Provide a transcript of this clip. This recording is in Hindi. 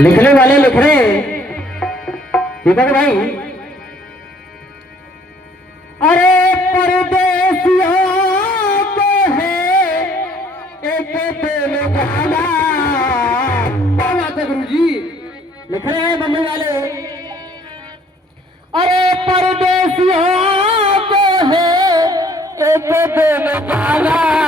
लिखने वाले लिख रहे दीपक भाई, अरे परदेसियों को है एक दिल जाना। क्या बात है गुरु जी, लिख रहे हैं मम्मी वाले, अरे परदेसियों को है एक दिल जाना।